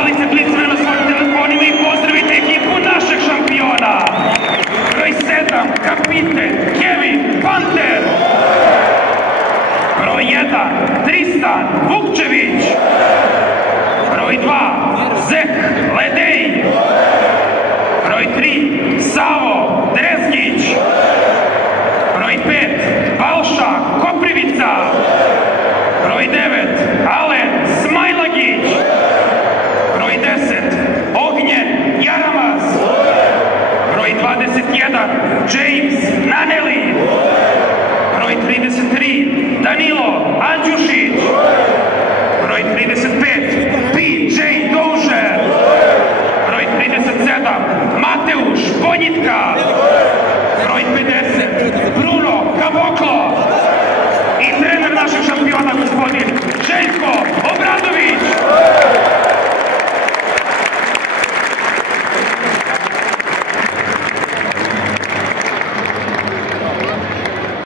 Zapalite blic na svojim telefonima i pozdravite ekipu našeg šampiona. Broj 7, kapiten Kevin Panter. Broj 1, Tristan Vukčević.